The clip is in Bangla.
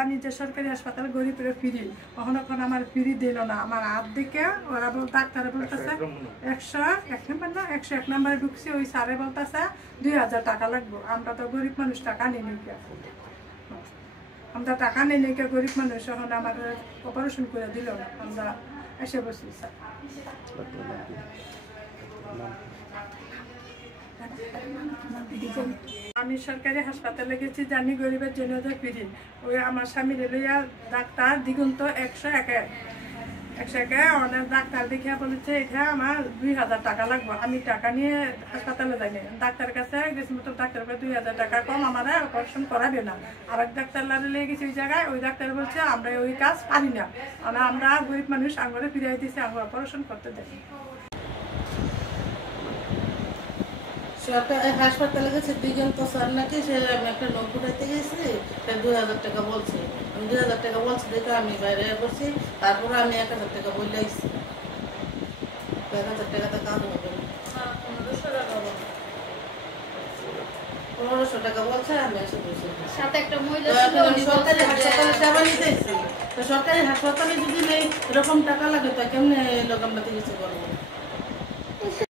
জানি যে সরকারি হাসপাতাল গরিবের ফ্রি, কখনো কখনো আমার ফ্রি দিল না। আমার হাত দেখে ওরা ডাক্তারে বলতেছে 101 নম্বরে ঢুকছি, ওই স্যারে বলতেছে 2000 টাকা লাগবে। আমরা তো গরিব মানুষ, টাকা নেই নাকি, আমরা টাকা নেই নাকি গরিব মানুষ। এখন আমার অপারেশন করে দিল না, আমরা এসে বসি স্যার। আমি সরকারি হাসপাতালে গেছি, জানি গরিবের জন্য যে ফ্রি। ওই আমার স্বামীর লইয়া ডাক্তার দিগন্ত 101 অনেক ডাক্তার দেখিয়া বলেছে এটা আমার 2000 টাকা লাগবে। আমি টাকা নিয়ে হাসপাতালে যাইনি, ডাক্তারের কাছে গেছি, মতো ডাক্তার 2000 টাকা কম আমার অপারেশন করাবে না। আর এক ডাক্তার লেগে গেছি ওই জায়গায়, ওই ডাক্তার বলছে আমরা ওই কাজ পারি না, আমরা গরিব মানুষ, আঙুলে ফিরিয়ে দিয়েছি, আমরা অপারেশন করতে দেয়। সরকারি হাসপাতালে গেছে দিগন্ত স্যার নাকি, সে আমি একটা নোট উঠাইতে গেছি, 2000 টাকা বলছে। আমি 2000 টাকা বলছি দেখে আমি বাইরে বসছি, তারপরে আমি 1000 টাকা বলে আসছি। 1000 টাকা তো কাজ হবে না, 1500 টাকা বলছে। আমি এসে বসে সরকারি হাসপাতালে সেবা নিতেছি, তো সরকারি হাসপাতালে যদি নেই এরকম টাকা লাগে তো কেমনে লোক আমরা চিকিৎসা করবো?